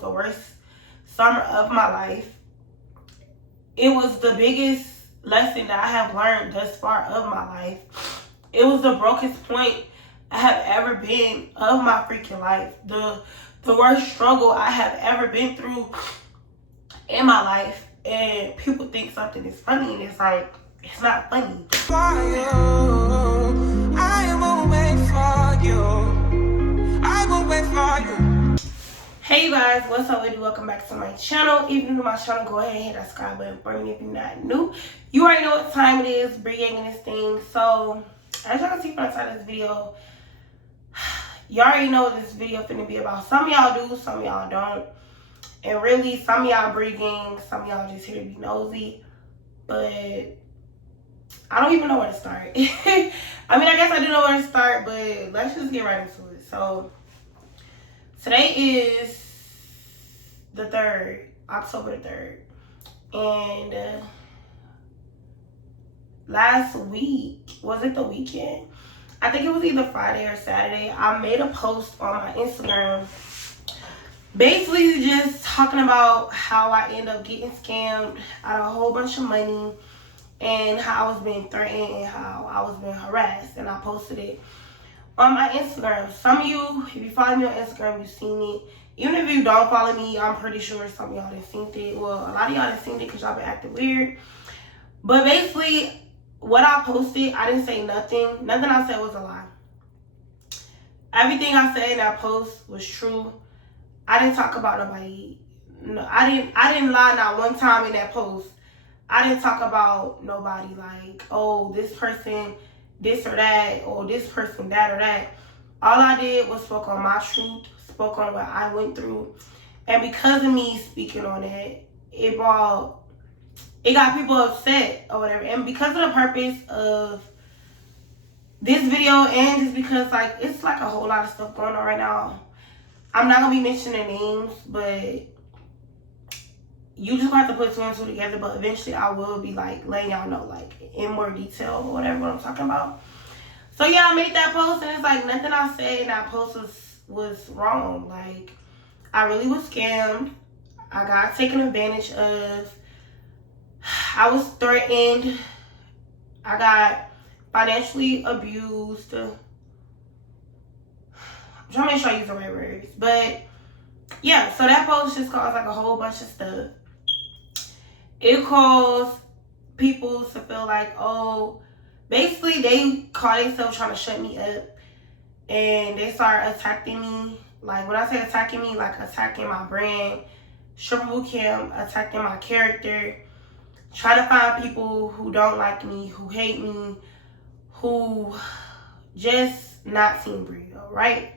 the worst summer of my life. It was the biggest lesson that I have learned thus far of my life. It was the brokest point I have ever been of my freaking life. The worst struggle I have ever been through in my life. And people think something is funny, and it's like, it's not funny. I will wait for you. I will wait for you. Hey you guys, what's up with you? Welcome back to my channel. If you're new to my channel, go ahead and hit that subscribe button for me. If you're not new, you already know what time it is. Bree gang in this thing. So, as y'all can see from the title of this video, y'all already know what this video finna be about. Some of y'all do, some of y'all don't. And really, some of y'all Bree gang, some of y'all just here to be nosy. But I don't even know where to start. I mean, I guess I do know where to start, but let's just get right into it. So, today is the 3rd, October the 3rd. And last week, was it the weekend? I think it was either Friday or Saturday. I made a post on my Instagram basically just talking about how I end up getting scammed out of a whole bunch of money and how I was being threatened and how I was being harassed. And I posted it on my Instagram. Some of you, if you follow me on Instagram, you've seen it. Even if you don't follow me, I'm pretty sure some of y'all done seen it. Well, a lot of y'all done seen it because y'all been acting weird. But basically, what I posted, I didn't say nothing. Nothing I said was a lie. Everything I said in that post was true. I didn't talk about nobody. No, I didn't lie not one time in that post. I didn't talk about nobody like, oh, this person this or that, or this person that or that. All I did was spoke on my truth, spoke on what I went through. And because of me speaking on that, it got people upset or whatever. And because of the purpose of this video, and just because like it's like a whole lot of stuff going on right now, I'm not gonna be mentioning names, but you just have to put two and two together. But eventually I will be like letting y'all know like in more detail or whatever what I'm talking about. So yeah, I made that post, and it's like nothing I said in that post was wrong. Like, I really was scammed. I got taken advantage of. I was threatened. I got financially abused. I'm trying to make sure I use the right words. But yeah, so that post just caused like a whole bunch of stuff. It caused people to feel like, oh, basically they caught themselves trying to shut me up, and they started attacking me. Like, when I say attacking me, like attacking my brand, Stripper Boot Camp, attacking my character, trying to find people who don't like me, who hate me, who just not Team Bree, right?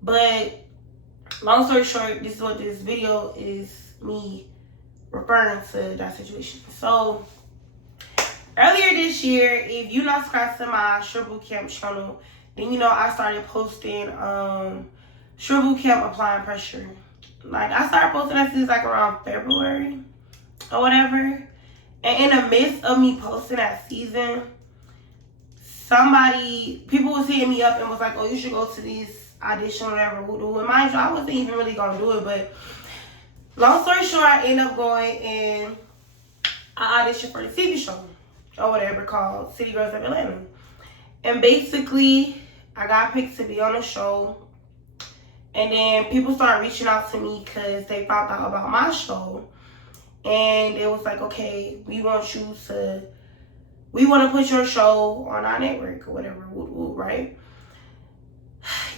But long story short, this is what this video is me referring to that situation. So earlier this year, if you're not subscribed to my Stripper Boot Camp channel, then you know I started posting Stripper Boot Camp applying pressure. Like, I started posting that since like around February or whatever. And in the midst of me posting that season, people was hitting me up and was like, oh, you should go to these audition or whatever. And mind you, I wasn't even really gonna do it, but long story short, I ended up going and I auditioned for the TV show or whatever called City Girls of Atlanta. And basically, I got picked to be on the show. And then people started reaching out to me because they found out about my show. And it was like, okay, we want to put your show on our network or whatever, right?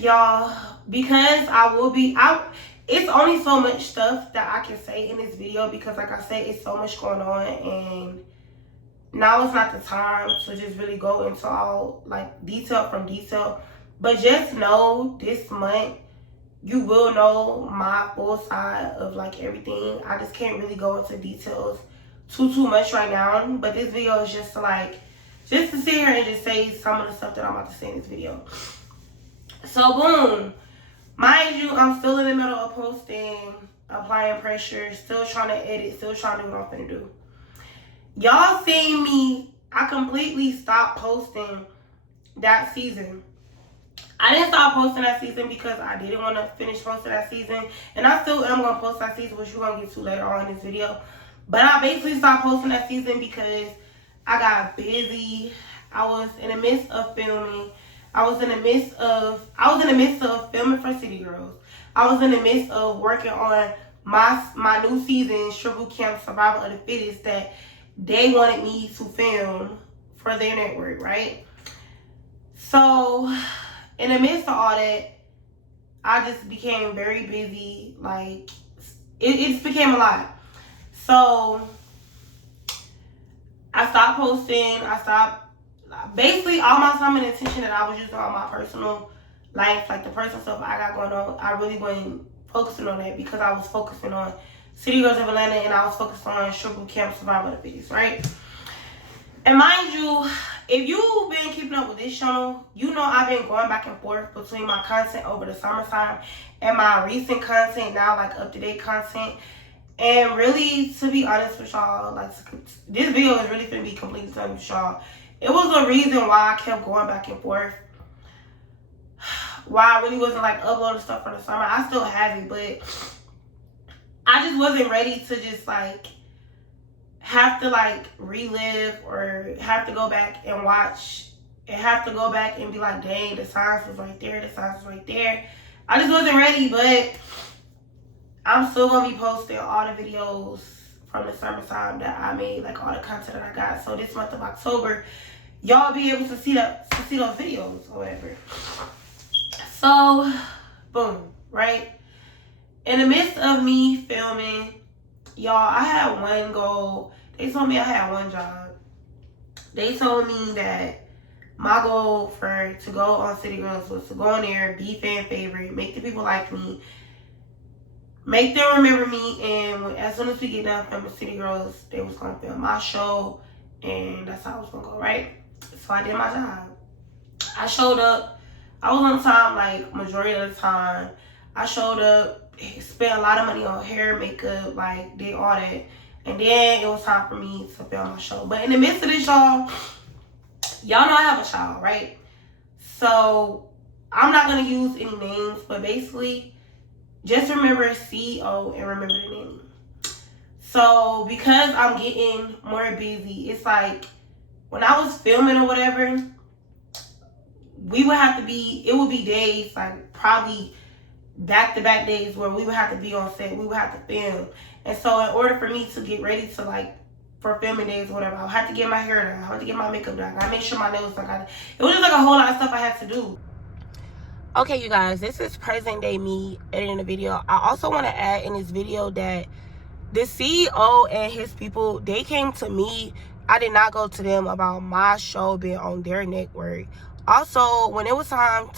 Y'all, because it's only so much stuff that I can say in this video because, like I said, it's so much going on, and now it's not the time to just really go into all like detail from detail. But just know this month you will know my full side of like everything. I just can't really go into details too much right now. But this video is just to sit here and just say some of the stuff that I'm about to say in this video. So boom. Mind you, I'm still in the middle of posting, applying pressure, still trying to edit, still trying to do what I'm finna do. Y'all seen me, I completely stopped posting that season. I didn't start posting that season because I didn't want to finish posting that season. And I still am going to post that season, which we're going to get to later on in this video. But I basically stopped posting that season because I got busy. I was in the midst of filming. I was in the midst of filming for City Girls. I was in the midst of working on my new season, Triple Camp Survival of the Fittest, that they wanted me to film for their network, right? So in the midst of all that, I just became very busy. Like, it just became a lot. So I stopped posting. Basically, all my time and attention that I was using on my personal life, like the personal stuff I got going on, I really wasn't focusing on that because I was focusing on City Girls of Atlanta and I was focused on Triple Camp Survival of the Fittest, right? And mind you, if you've been keeping up with this channel, you know I've been going back and forth between my content over the summertime and my recent content now, like up-to-date content. And really, to be honest with y'all, like, this video is really going to be completely done with y'all. It was a reason why I kept going back and forth. Why I really wasn't, like, uploading stuff for the summer. I still have it, but I just wasn't ready to just, like, have to, like, relive or have to go back and watch and have to go back and be like, dang, the signs was right there, the signs was right there. I just wasn't ready, but I'm still gonna be posting all the videos from the summertime that I made, like all the content that I got. So this month of October, y'all be able to see those videos or whatever. So, boom, right? In the midst of me filming, y'all, I had one goal. They told me I had one job. They told me that my goal to go on City Girls was to go on there, be fan favorite, make the people like me, make them remember me, and as soon as we get done filming City Girls, they was gonna film my show, and that's how it was gonna go, right? So I did my job. I showed up. I was on time, like, majority of the time. I showed up, spent a lot of money on hair, makeup, like, did all that. And then it was time for me to film my show. But in the midst of this, y'all know I have a child, right? So I'm not going to use any names, but basically, just remember CEO and remember the name. So because I'm getting more busy, it's like when I was filming or whatever, it would be days, like probably back-to-back days where we would have to be on set, we would have to film. And so in order for me to get ready to, like, for filming days or whatever, I would have to get my hair done, I had to get my makeup done, I gotta make sure my nails done. It was just like a whole lot of stuff I had to do. Okay, you guys, this is present day me editing the video. I also want to add in this video that the CEO and his people, they came to me. I did not go to them about my show being on their network. Also, when it was time,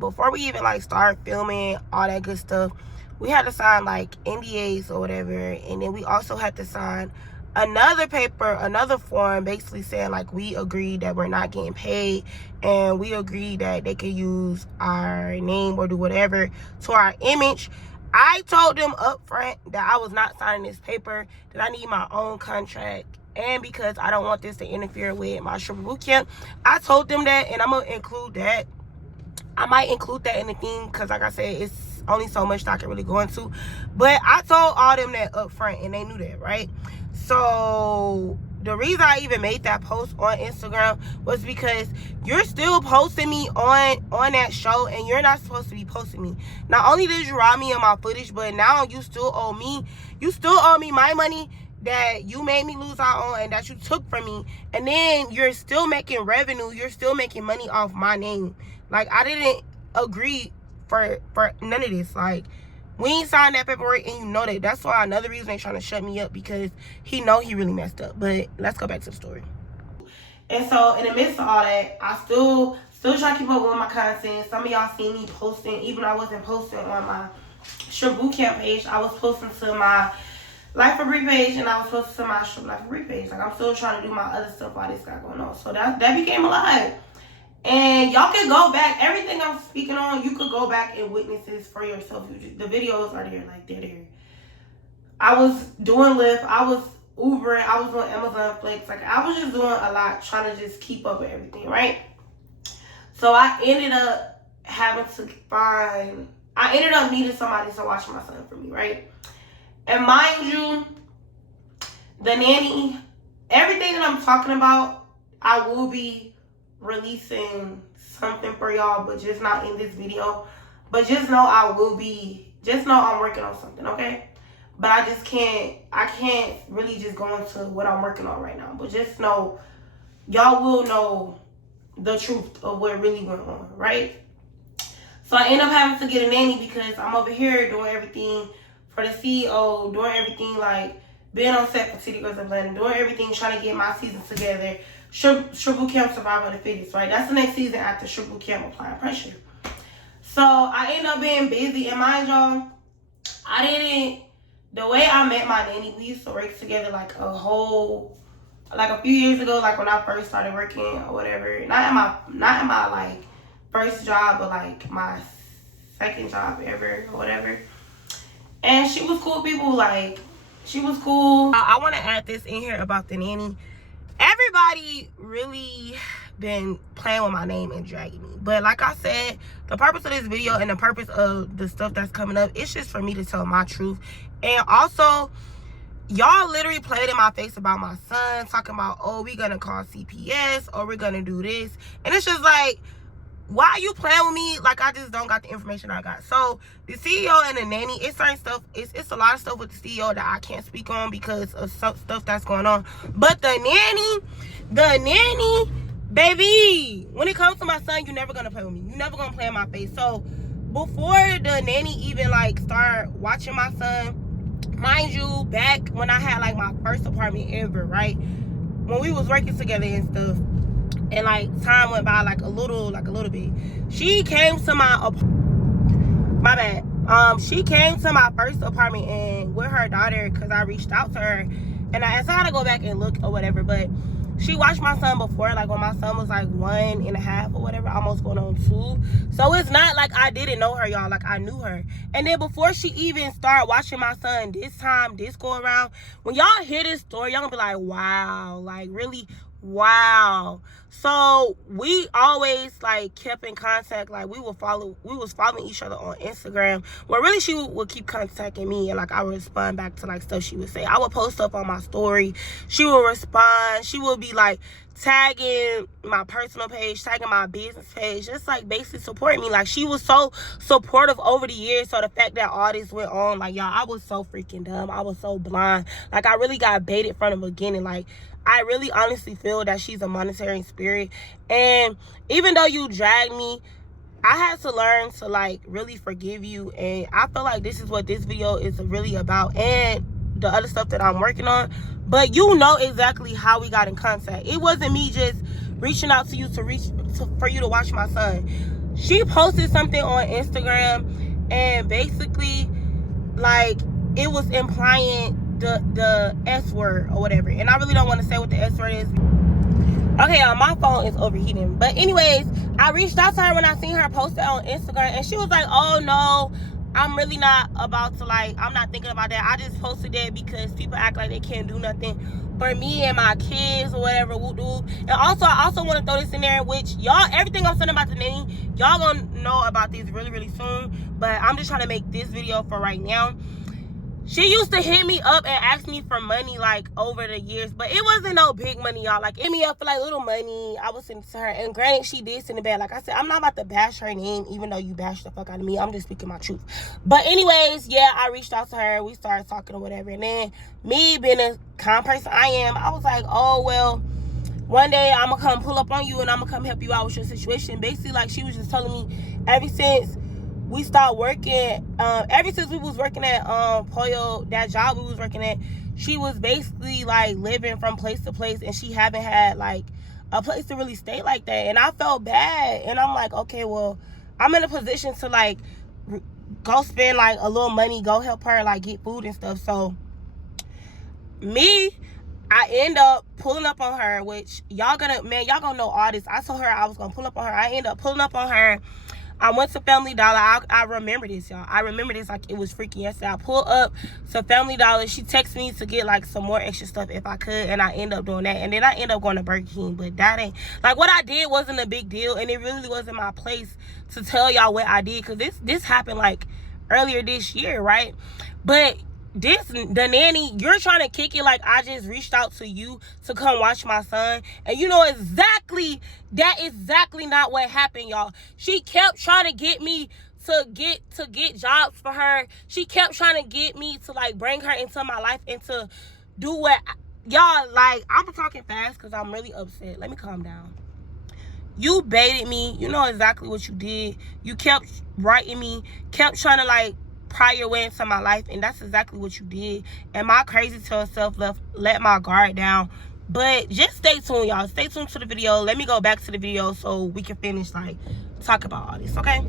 before we even, like, start filming, all that good stuff, we had to sign, like, NDAs or whatever. And then we also had to sign another paper, another form, basically saying, like, we agreed that we're not getting paid. And we agreed that they could use our name or do whatever to our image. I told them up front that I was not signing this paper, that I need my own contract. And because I don't want this to interfere with my Triple Boot Camp, I told them that, and I'm going to include that. I might include that in the thing because, like I said, it's only so much that I can really go into. But I told all them that up front, and they knew that, right? So the reason I even made that post on Instagram was because you're still posting me on that show, and you're not supposed to be posting me. Not only did you rob me of my footage, but now you still owe me. You still owe me my money that you made me lose out on and that you took from me. And then you're still making revenue. You're still making money off my name. Like, I didn't agree for none of this. Like, we ain't signed that paperwork, and you know that. That's why another reason they trying to shut me up, because he know he really messed up. But let's go back to the story. And so in the midst of all that, I still try to keep up with my content. Some of y'all see me posting, even though I wasn't posting on my Shrimp Bootcamp page. I was posting to my Life for Bree page, and I was posting to my Shrimp Life for Bree page. Like, I'm still trying to do my other stuff while this got going on. So that became a lot. And y'all can go back. Everything I'm speaking on, you could go back and witness this for yourself. The videos are there. Like, they're there. I was doing Lyft. I was Ubering. I was on Amazon Flex. Like, I was just doing a lot, trying to just keep up with everything, right? So I ended up having to find, I ended up needing somebody to watch my son for me, right? And mind you, the nanny, everything that I'm talking about, I will be releasing something for y'all, but just not in this video. But just know just know I'm working on something, okay? But I can't really just go into what I'm working on right now. But just know, y'all will know the truth of what really went on, right? So I end up having to get a nanny because I'm over here doing everything for the CEO, doing everything like being on set for City Girls Atlanta, doing everything, trying to get my season together. Triple Camp Survival of the Fittest, right? That's the next season after Triple Camp Applying Pressure. So I end up being busy, and mind y'all, the way I met my nanny, we used to work together like a few years ago, like when I first started working or whatever. Not in my like first job, but like my second job ever or whatever. And she was cool people, like she was cool. I want to add this in here about the nanny. Everybody really been playing with my name and dragging me, but like I said, the purpose of this video and the purpose of the stuff that's coming up, it's just for me to tell my truth. And also, y'all literally played in my face about my son, talking about, oh, we gonna call CPS or we're gonna do this, and it's just like, why are you playing with me? Like, I just don't got the information I got. So the CEO and the nanny, it's certain stuff, it's a lot of stuff with the CEO that I can't speak on because of some stuff that's going on. But the nanny, baby, when it comes to my son, you're never gonna play with me. You're never gonna play in my face. So before the nanny even like start watching my son, mind you, back when I had like my first apartment ever, right? When we was working together and stuff, and like time went by like a little bit, she came to my bad. She came to my first apartment and with her daughter, because I reached out to her, and I had to go back and look or whatever, but she watched my son before, like when my son was like 1.5 or whatever, almost going on 2. So it's not like I didn't know her, y'all. Like I knew her. And then before she even started watching my son this go around, when y'all hear this story, y'all gonna be like, wow, like really, wow. So we always like kept in contact. Like we was following each other on Instagram, where really she would keep contacting me, and like I would respond back to like stuff she would say. I would post stuff on my story, she would respond, she would be like tagging my personal page, tagging my business page, just like basically supporting me. Like she was so supportive over the years. So the fact that all this went on, like y'all, I was so freaking dumb, I was so blind. Like I really got baited from the beginning. Like I really honestly feel that she's a monitoring spirit. And even though you dragged me, I had to learn to like really forgive you. And I feel like this is what this video is really about, and the other stuff that I'm working on. But you know exactly how we got in contact. It wasn't me just reaching out to you for you to watch my son. She posted something on Instagram, and basically like it was implying the S word or whatever, and I really don't want to say what the S word is. Okay, y'all, my phone is overheating. But anyways, I reached out to her when I seen her post that on Instagram, and she was like, oh no, I'm really not about to, like, I'm not thinking about that. I just posted that because people act like they can't do nothing for me and my kids or whatever. And also, I also want to throw this in there, which y'all, everything I'm saying about the nanny, y'all gonna know about this really, really soon. But I'm just trying to make this video for right now. She used to hit me up and ask me for money, like, over the years. But it wasn't no big money, y'all. Like, hit me up for, like, little money. I was sending to her. And granted, she did send it back. Like I said, I'm not about to bash her name, even though you bashed the fuck out of me. I'm just speaking my truth. But anyways, yeah, I reached out to her. We started talking or whatever. And then, me being a calm person I am, I was like, oh, well, one day I'm going to come pull up on you and I'm going to come help you out with your situation. Basically, like, she was just telling me ever since we started working, ever since we was working at Pollo, that job we was working at, she was basically like living from place to place, and she haven't had like a place to really stay like that. And I felt bad, and I'm like, okay, well, I'm in a position to like go spend like a little money, go help her like get food and stuff. So I end up pulling up on her, which y'all gonna know all this. I told her I was gonna pull up on her. I end up pulling up on her. I went to Family Dollar. I remember this, y'all. I remember this like it was freaking yesterday. I pulled up to Family Dollar. She texted me to get like some more extra stuff if I could, and I end up doing that. And then I end up going to Burger King, but that ain't like what I did wasn't a big deal, and it really wasn't my place to tell y'all what I did, because this happened like earlier this year, right? But the nanny, you're trying to kick it like I just reached out to you to come watch my son, and you know exactly not what happened, y'all. She kept trying to get me to get jobs for her. She kept trying to get me to like bring her into my life and to do what y'all, like, I'm talking fast because I'm really upset. Let me calm down. You baited me. You know exactly what you did. You kept writing me, kept trying to like pry your way into my life, and that's exactly what you did. And my crazy tail self let my guard down. But just stay tuned, y'all. Stay tuned to the video. Let me go back to the video so we can finish like talk about all this, okay?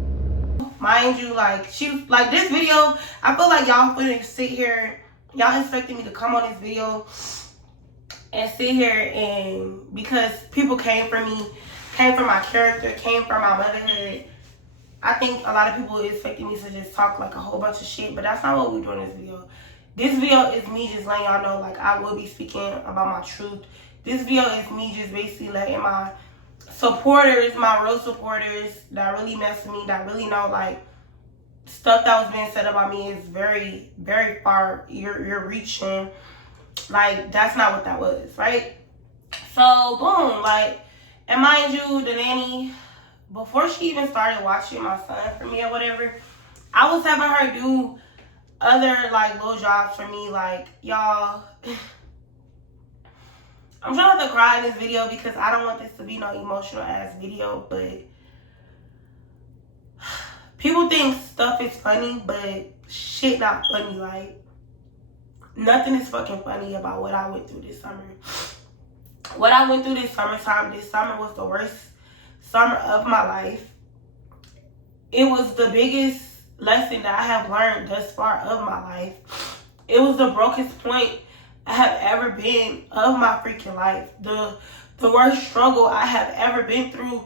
Mind you, like this video, I feel like y'all couldn't sit here, y'all expecting me to come on this video and sit here, and because people came for me, came for my character, came for my motherhood, I think a lot of people is expecting me to just talk like a whole bunch of shit, but that's not what we're doing in this video. This video is me just letting y'all know, like, I will be speaking about my truth. This video is me just basically letting my supporters, my real supporters that really mess with me, that really know, like, stuff that was being said about me is very, very far. You're reaching. Like, that's not what that was, right? So, boom, like, and mind you, the nanny, before she even started watching my son for me or whatever, I was having her do other like little jobs for me. Like, y'all, I'm trying not to cry in this video because I don't want this to be no emotional ass video, but people think stuff is funny, but shit not funny. Like, nothing is fucking funny about what I went through this summer. What I went through this summertime, this summer was the worst summer of my life. It was the biggest lesson that I have learned thus far of my life. It was the brokest point I have ever been of my freaking life. The worst struggle I have ever been through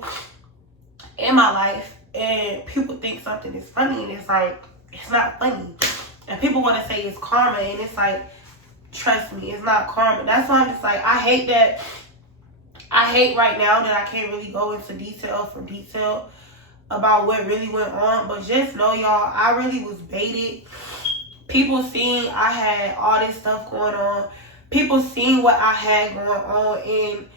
in my life. And people think something is funny, and it's like, it's not funny. And people want to say it's karma, and it's like, trust me, it's not karma. That's why I'm just like, I hate right now that I can't really go into detail about what really went on. But just know, y'all, I really was baited. People seeing I had all this stuff going on. People seeing what I had going on. And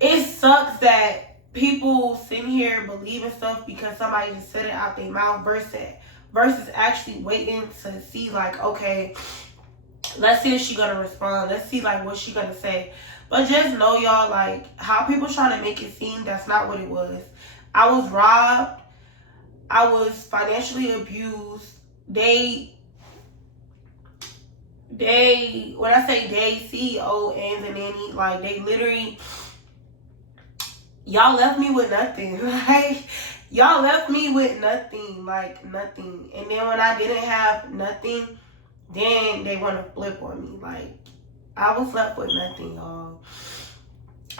it sucks that people sitting here believing stuff because somebody just said it out their mouth versus actually waiting to see, like, okay, let's see if she's gonna respond. Let's see, like, what she gonna say. But just know, y'all, like, how people trying to make it seem, that's not what it was. I was robbed. I was financially abused. When I say they, CEO and the nanny, like, they literally, y'all left me with nothing. Like, y'all left me with nothing, like, nothing. And then when I didn't have nothing, then they want to flip on me. Like, I was left with nothing, y'all.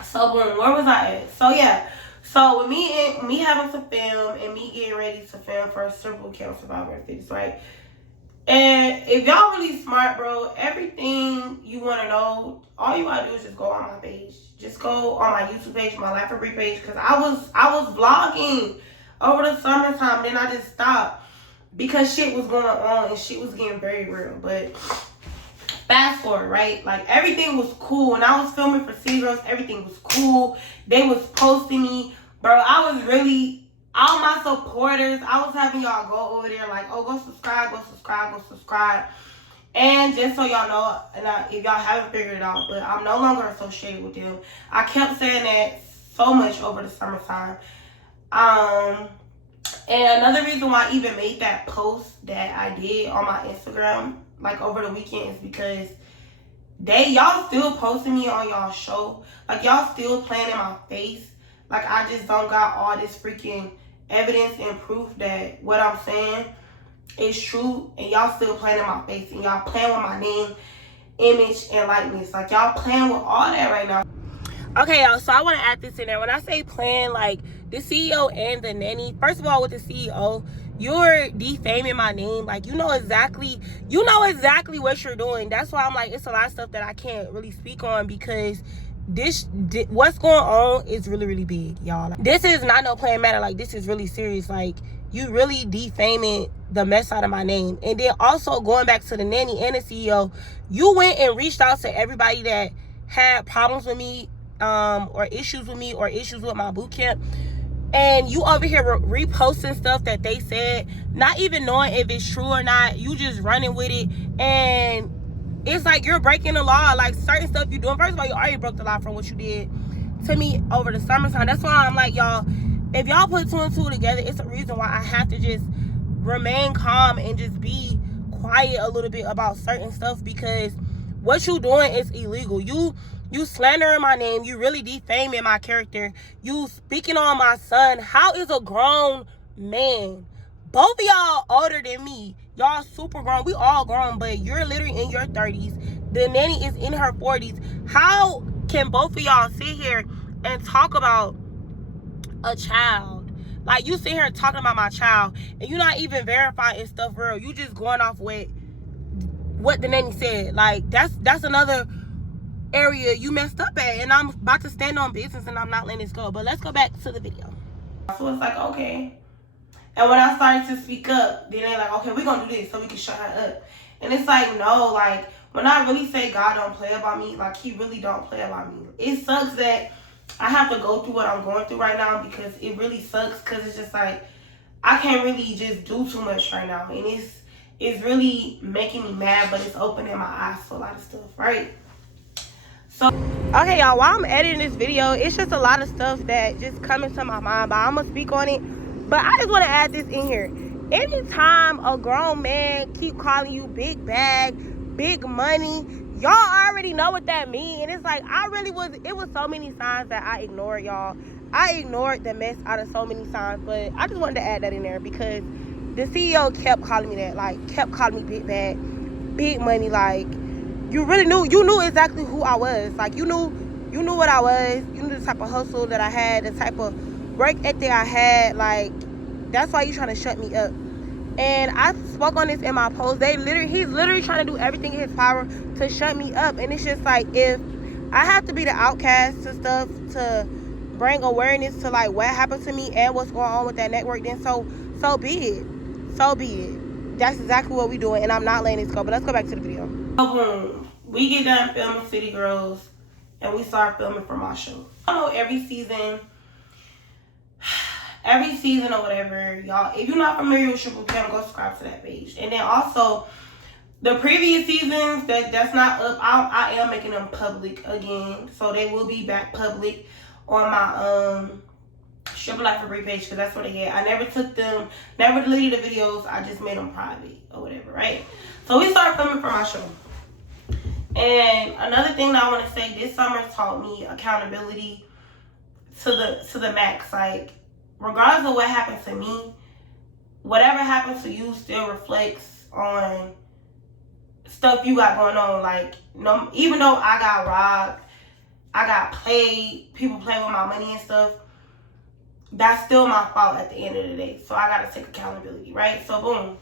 So, where was I at? So, yeah. So, with me having to film and me getting ready to film for a Super Bowl Survivor Fix, right? And if y'all really smart, bro, everything you want to know, all you gotta do is just go on my page. Just go on my YouTube page, my Life for Bree page, because I was vlogging over the summertime. Then I just stopped because shit was going on and shit was getting very real. But fast forward, right? Like, everything was cool. When I was filming for C-Girls, everything was cool. They was posting me. Bro, I was really, all my supporters, I was having y'all go over there like, oh, go subscribe. And just so y'all know, and if y'all haven't figured it out, but I'm no longer associated with them. I kept saying that so much over the summertime. And another reason why I even made that post that I did on my Instagram, like, over the weekend, is because y'all still posting me on y'all show. Like, y'all still playing in my face. Like, I just don't got all this freaking evidence and proof that what I'm saying is true, and y'all still playing in my face, and y'all playing with my name, image, and likeness. Like, y'all playing with all that right now. Okay, y'all, so I want to add this in there. When I say playing, like, the CEO and the nanny. First of all, with the CEO, you're defaming my name. Like, you know exactly what you're doing. That's why I'm like, it's a lot of stuff that I can't really speak on, because what's going on is really, really big, y'all. Like, this is not no playing matter. Like, this is really serious. Like, you really defaming the mess out of my name. And then also, going back to the nanny and the CEO, you went and reached out to everybody that had problems with me, or issues with me, or issues with my boot camp, and you over here reposting stuff that they said, not even knowing if it's true or not. You just running with it, and it's like you're breaking the law. Like, certain stuff you doing, first of all, you already broke the law from what you did to me over the summertime. That's why I'm like, y'all, if y'all put two and two together, it's a reason why I have to just remain calm and just be quiet a little bit about certain stuff, because what you doing is illegal. You slandering my name. You really defaming my character. You speaking on my son. How is a grown man, both of y'all older than me, y'all super grown, we all grown, but you're literally in your 30s, the nanny is in her 40s. How can both of y'all sit here and talk about a child? Like, you sit here talking about my child, and you're not even verifying stuff real. You just going off with what the nanny said. Like, that's another area you messed up at, and I'm about to stand on business, and I'm not letting this go. But let's go back to the video. So it's like, okay. And when I started to speak up, then they're like, okay, we're gonna do this so we can shut her up. And it's like, no, like, when I really say God don't play about me, like, he really don't play about me. It sucks that I have to go through what I'm going through right now, because it really sucks, because it's just like, I can't really just do too much right now, and it's really making me mad, but it's opening my eyes to a lot of stuff, right? So, okay, y'all, while I'm editing this video, it's just a lot of stuff that just come into my mind, but I'm gonna speak on it. But I just want to add this in here. Anytime a grown man keep calling you big bag, big money, y'all already know what that means. And it's like, it was so many signs that I ignored, y'all. I ignored the mess out of so many signs, but I just wanted to add that in there, because the CEO kept calling me that, like, kept calling me big bag, big money. Like, you knew exactly who I was. Like, you knew what I was. You knew the type of hustle that I had, the type of work ethic I had. Like, that's why you trying to shut me up. And I spoke on this in my post. He's literally trying to do everything in his power to shut me up. And it's just like, if I have to be the outcast to stuff to bring awareness to, like, what happened to me and what's going on with that network, then so be it. So be it. That's exactly what we doing, and I'm not letting this go. But let's go back to the video. Boom. We get done filming City Girls, and we start filming for my show. I know every season or whatever, y'all, if you're not familiar with Triple Cam, go subscribe to that page. And then also, the previous seasons that's not up, I am making them public again, so they will be back public on my Triple Life for Free page, because that's what they had. I never deleted the videos. I just made them private or whatever, right? So we start filming for my show. And another thing that I want to say, this summer taught me accountability to the max. Like, regardless of what happened to me, whatever happens to you still reflects on stuff you got going on. Like, no, even though I got robbed, I got played, people play with my money and stuff, that's still my fault at the end of the day. So I gotta take accountability, right? So boom.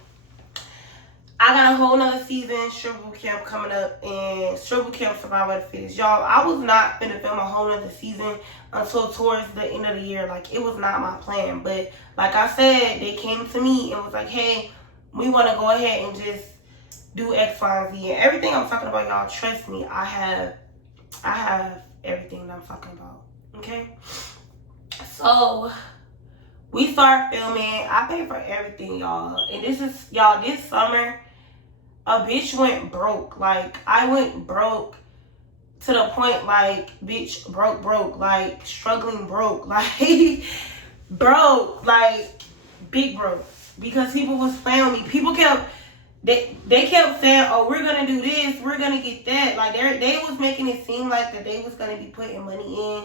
I got a whole nother season, Stripper Camp coming up, and Stripper Camp Survival of the Fittest. Y'all, I was not finna film a whole nother season until towards the end of the year. Like, it was not my plan. But like I said, they came to me and was like, hey, we want to go ahead and just do X, Y, and Z. And everything I'm talking about, y'all, trust me, I have everything that I'm talking about, okay? So we start filming. I pay for everything, y'all. And this summer, a bitch went broke. Like, I went broke to the point, like, bitch, broke, like, struggling broke, like, broke, like, big broke. Because people was playing with me. People kept, they kept saying, oh, we're going to do this, we're going to get that. Like, they was making it seem like that they was going to be putting money in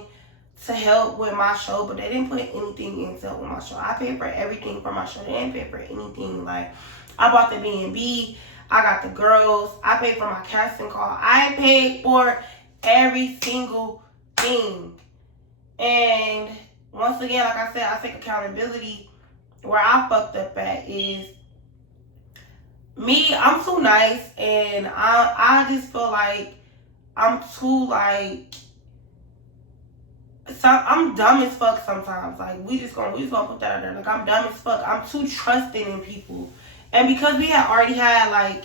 to help with my show, but they didn't put anything in to help with my show. I paid for everything for my show. They didn't pay for anything. Like, I bought the B&B, I got the girls, I paid for my casting call, I paid for every single thing. And once again, like I said, I take accountability. Where I fucked up at is me. I'm too nice, and I just feel like I'm too like. So I'm dumb as fuck sometimes. Like we just gonna put that out there. Like I'm dumb as fuck. I'm too trusting in people, and because we had already had like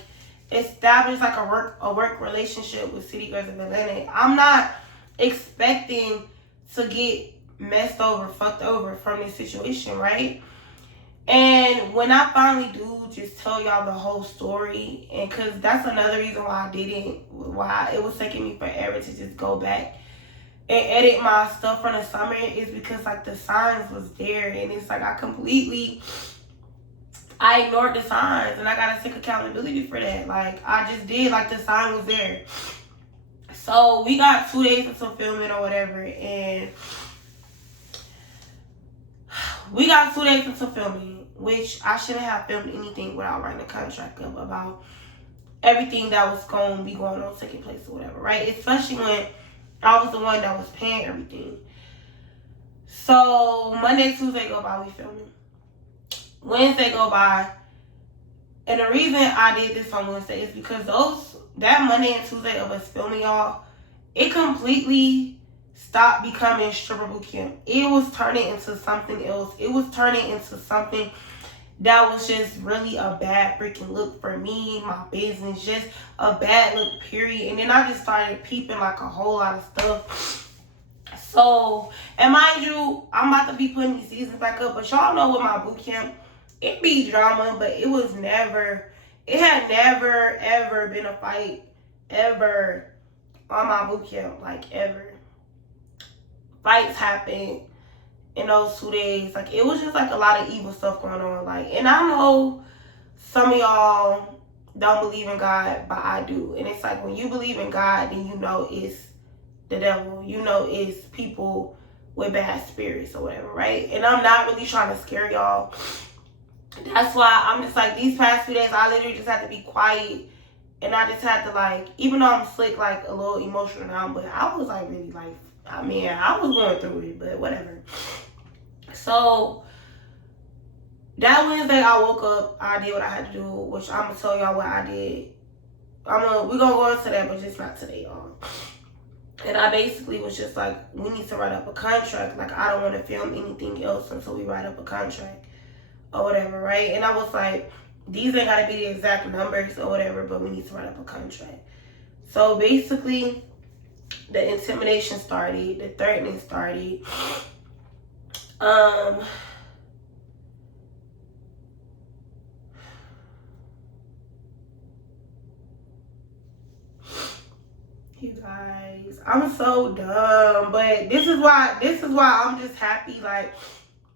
established like a work relationship with City Girls of Atlanta, I'm not expecting to get messed over, fucked over from this situation, right? And when I finally do just tell y'all the whole story, and cause that's another reason why why it was taking me forever to just go back and edit my stuff from the summer, is because like the signs was there, and it's like I ignored the signs, and I gotta take accountability for that. Like I just did, like the sign was there. So we got 2 days until filming or whatever, and we got 2 days until filming, which I shouldn't have filmed anything without writing a contract up about everything that was going to be going on, taking place or whatever, right? Especially when I was the one that was paying everything. So Monday, Tuesday go by, we filming. Wednesday go by, and the reason I did this on Wednesday is because that Monday and Tuesday of us filming, y'all, it completely stopped becoming stripper boot camp. It was turning into something else. It was turning into something that was just really a bad freaking look for me, my business, just a bad look, period. And then I just started peeping like a whole lot of stuff. So, and mind you, I'm about to be putting these seasons back up, but y'all know with my boot camp, it be drama, but it had never, ever been a fight, ever, on my boot camp, like, ever. Fights happened in those 2 days. Like, it was just, like, a lot of evil stuff going on. Like, and I know some of y'all don't believe in God, but I do. And it's like, when you believe in God, then you know it's the devil. You know it's people with bad spirits or whatever, right? And I'm not really trying to scare y'all. That's why I'm just like, these past few days, I literally just had to be quiet. And I just had to, like, even though I'm slick, like, a little emotional now, but I was, like, really, like, I mean, I was going through it, but whatever. So, that Wednesday, I woke up, I did what I had to do, which I'm going to tell y'all what I did. We're going to go into that, but just not today, y'all. And I basically was just like, we need to write up a contract. Like, I don't want to film anything else until we write up a contract or whatever, right? And I was like, these ain't got to be the exact numbers or whatever, but we need to write up a contract. So basically, the intimidation started, the threatening started. You guys, I'm so dumb, but this is why I'm just happy, like,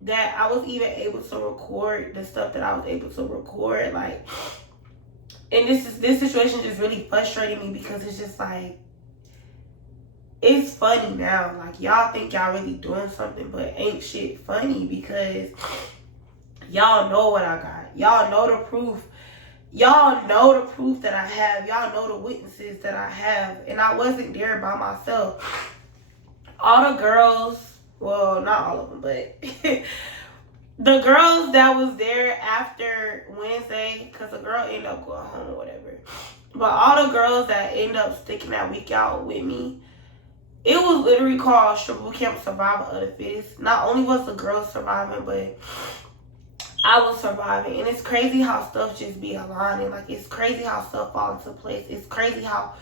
that I was even able to record the stuff that I was able to record, like, and this situation just really frustrated me, because it's just like, it's funny now, like, y'all think y'all really doing something, but ain't shit funny, because y'all know what I got, y'all know the proof. Y'all know the proof that I have. Y'all know the witnesses that I have. And I wasn't there by myself. All the girls, well, not all of them, but the girls that was there after Wednesday, because the girl ended up going home or whatever. But all the girls that ended up sticking that week out with me, it was literally called Stripper Camp Survival of the Fittest. Not only was the girls surviving, but I was surviving. And it's crazy how stuff just be aligning. Like, it's crazy how stuff fall into place. It's crazy how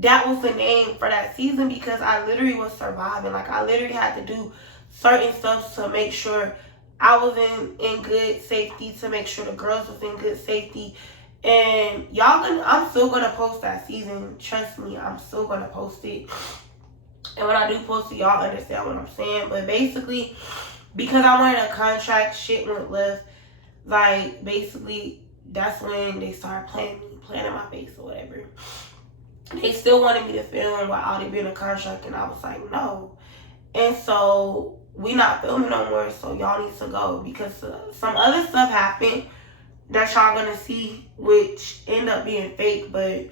that was the name for that season, because I literally was surviving. Like, I literally had to do certain stuff to make sure I was in good safety, to make sure the girls was in good safety. And I'm still gonna post that season. Trust me, I'm still gonna post it. And when I do post it, y'all understand what I'm saying. But basically, because I wanted a contract, shit went left. Like, basically, that's when they started playing in my face or whatever. They still wanted me to film without it being a contract, and I was like, no. And so, we not filming no more, so y'all need to go, because some other stuff happened that y'all gonna see, which end up being fake, but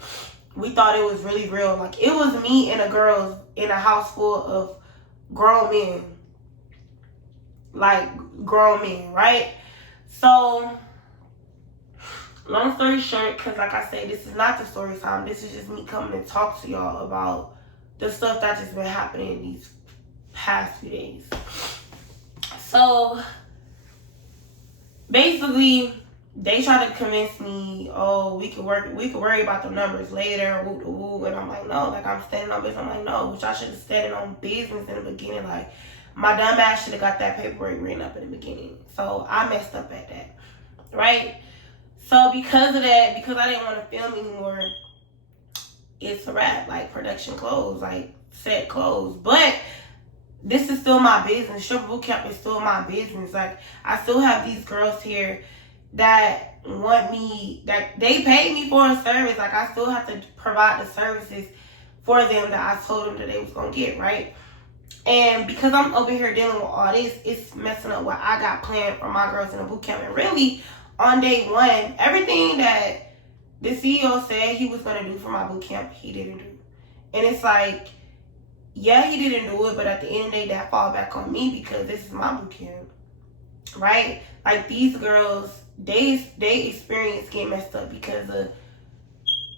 we thought it was really real. Like, it was me and the girls in a house full of grown men. like grown men, right? So long story short, because like I said, this is not the story time. This is just me coming to talk to y'all about the stuff that just been happening these past few days. So basically, they try to convince me, oh, we could worry about the numbers later, and I'm like, no, like I'm standing on business. I'm like, no, which I should have standing on business in the beginning. Like my dumb ass should have got that paperwork written up in the beginning. So I messed up at that, right? So because of that, because I didn't want to film anymore, it's a wrap. Like production closed, like set closed. But this is still my business. Stripper boot camp is still my business. Like I still have these girls here that want me, that they pay me for a service. Like I still have to provide the services for them that I told them that they was gonna get, right? And because I'm over here dealing with all this, it's messing up what I got planned for my girls in the boot camp. And really, on day one, everything that the CEO said he was gonna do for my boot camp, he didn't do. And it's like, yeah, he didn't do it, but at the end of the day, that fall back on me because this is my boot camp, right? Like these girls, they experience getting messed up because of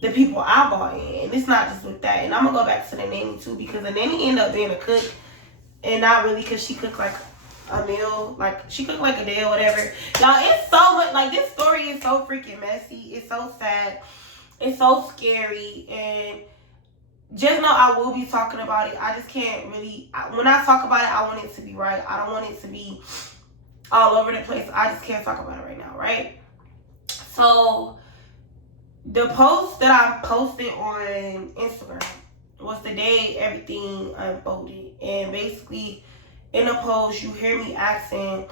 the people I bought in. And it's not just with that. And I'm gonna go back to the nanny too, because the nanny ended up being a cook, and not really because she cooked like a meal, like she cooked like a day or whatever. Y'all, it's so much, like this story is so freaking messy. It's so sad. It's so scary. And just know I will be talking about it. I just can't really, when I talk about it, I want it to be right. I don't want it to be all over the place. I just can't talk about it right now, right? So the post that I posted on Instagram was the day everything unfolded. And basically in the post, you hear me asking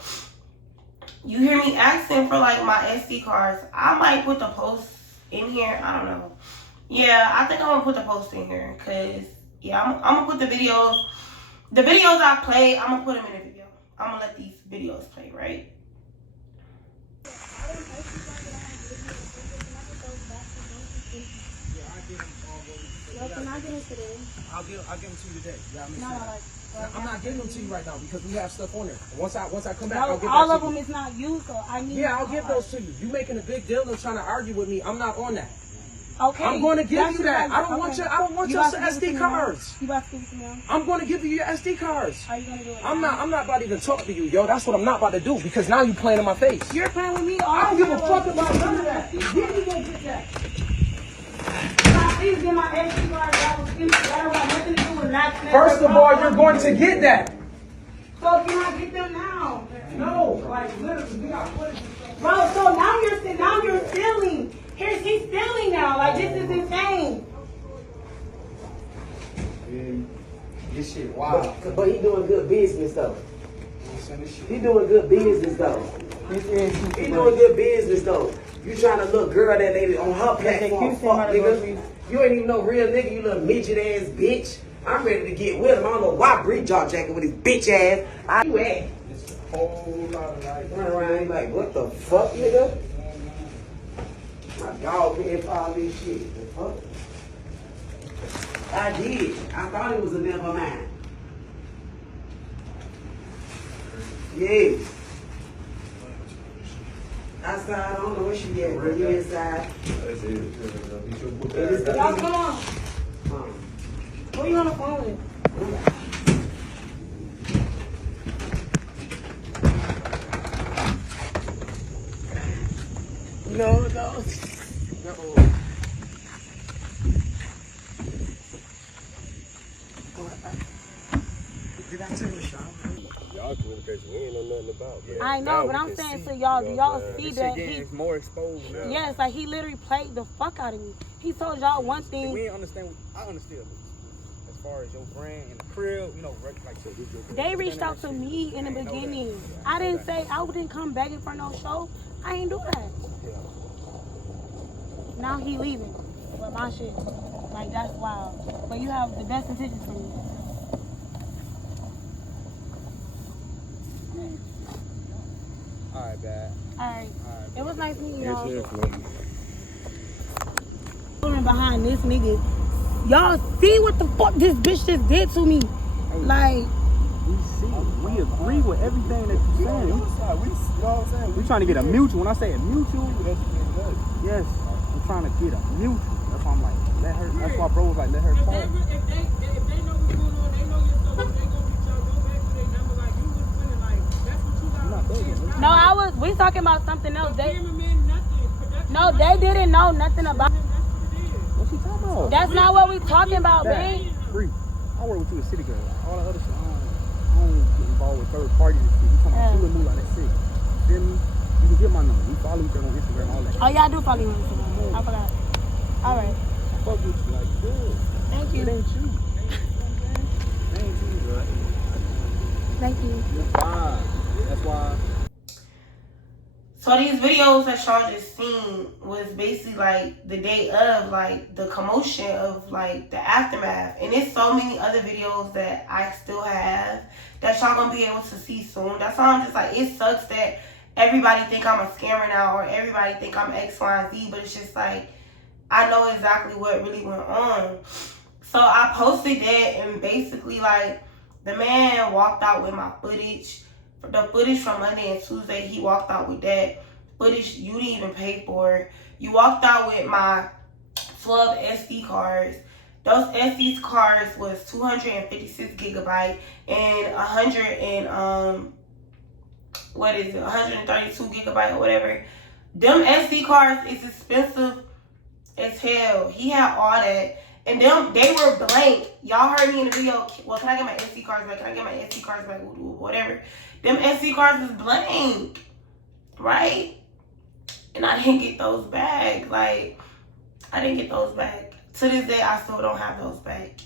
for like my SD cards. I might put the post in here. I don't know. Yeah, I think I'm gonna put the post in here because yeah, I'm gonna put the videos I played. I'm gonna put them in the video. I'm gonna let these videos play, right? Can I get them today? I'll give them to you today. Yeah, I'm not getting them to you right now because we have stuff on there. Once I come back, no, I'll give all that of to them you. is not used, so I need. Yeah, I'll give those to you. You making a big deal and trying to argue with me? I'm not on that. Okay. I'm going to give you that. I don't want your SD cards. You about to give it to me? I'm going to give you your SD cards. Are you going to do it? I'm not about to even talk to you, yo. That's what I'm not about to do because now you playing in my face. You're playing with me. I don't give a fuck about none of that. Then you go get that. Please get my SD card. That don't have nothing to do with that. First of all, you're going to get that. So can I get them now? No, like literally, we got footage. Bro, so now you're stealing. He's stealing now. Like this is insane. This shit wild. But he doing good business though. He doing good business though. He doing good business though. You trying to look girl that lady on her platform, fuck nigga. You ain't even no real nigga, you little midget ass bitch. I'm ready to get with him. I don't know why Bree jaw jacking with his bitch ass. You at? It's a whole lot of like Run around like, what the fuck, nigga? My dog paying for all this shit. The fuck? I did. I thought it was a never mind. Yes. Outside, I don't know where she at, but you inside. Y'all come on. Who are you on the phone with? No. Did I tell you, Sean? Y'all communication, we ain't know nothing about. I know, but I'm saying to y'all, do y'all see that It's more exposed now. yes, like he literally played the fuck out of me. He told y'all one thing. We ain't understand. I understood. As far as your brand and the crib, you know, like so. They reached out to me in the beginning. I didn't say I didn't come begging for no show. I ain't do that. Now he leaving with my shit. Like that's wild. But you have the best intentions for me. Alright, bad. Alright. It was nice meeting y'all. Behind this nigga. Y'all see what the fuck this bitch just did to me? Like, We we agree with everything that you're saying. You know what I'm saying? We trying to get a mutual. When I say a mutual, yes, I'm trying to get a mutual. That's why I'm like, let her. That's why bro was like, let her talk. If they know what's going on, they know your stuff. They gonna reach out, go back to their number. Like you was feeling like that's what you got. No, we talking about something else. No, they didn't know nothing about. What's she talking about? That's not what we talking about, man. Free. I work with you, a city girl. All the other shit, I don't get involved with third parties and shit. You talking about you and Moolah, that's sick. Feel me? You can get my number. We follow each other on Instagram, all that. Oh yeah, I do follow you on Instagram. I forgot. All right. I fuck with you like good. Thank you. It ain't you. It ain't you, bro. Thank you. You're fine. That's why. So these videos that y'all just seen was basically like the day of, like the commotion of like the aftermath. And there's so many other videos that I still have that y'all gonna be able to see soon. That's why I'm just like, it sucks that everybody think I'm a scammer now, or everybody think I'm X, Y, and Z, but it's just like, I know exactly what really went on. So I posted that, and basically like the man walked out with my footage. The footage from Monday and Tuesday, he walked out with that footage you didn't even pay for. You walked out with my 12 SD cards. Those SD cards was 256 gigabyte and 132 gigabyte or whatever. Them SD cards is expensive as hell. He had all that. And them, they were blank. Y'all heard me in the video. Well, can I get my SD cards back? Can I get my SD cards back? Whatever. Them SD cards is blank. Right? And I didn't get those back. Like, I didn't get those back. To this day, I still don't have those back.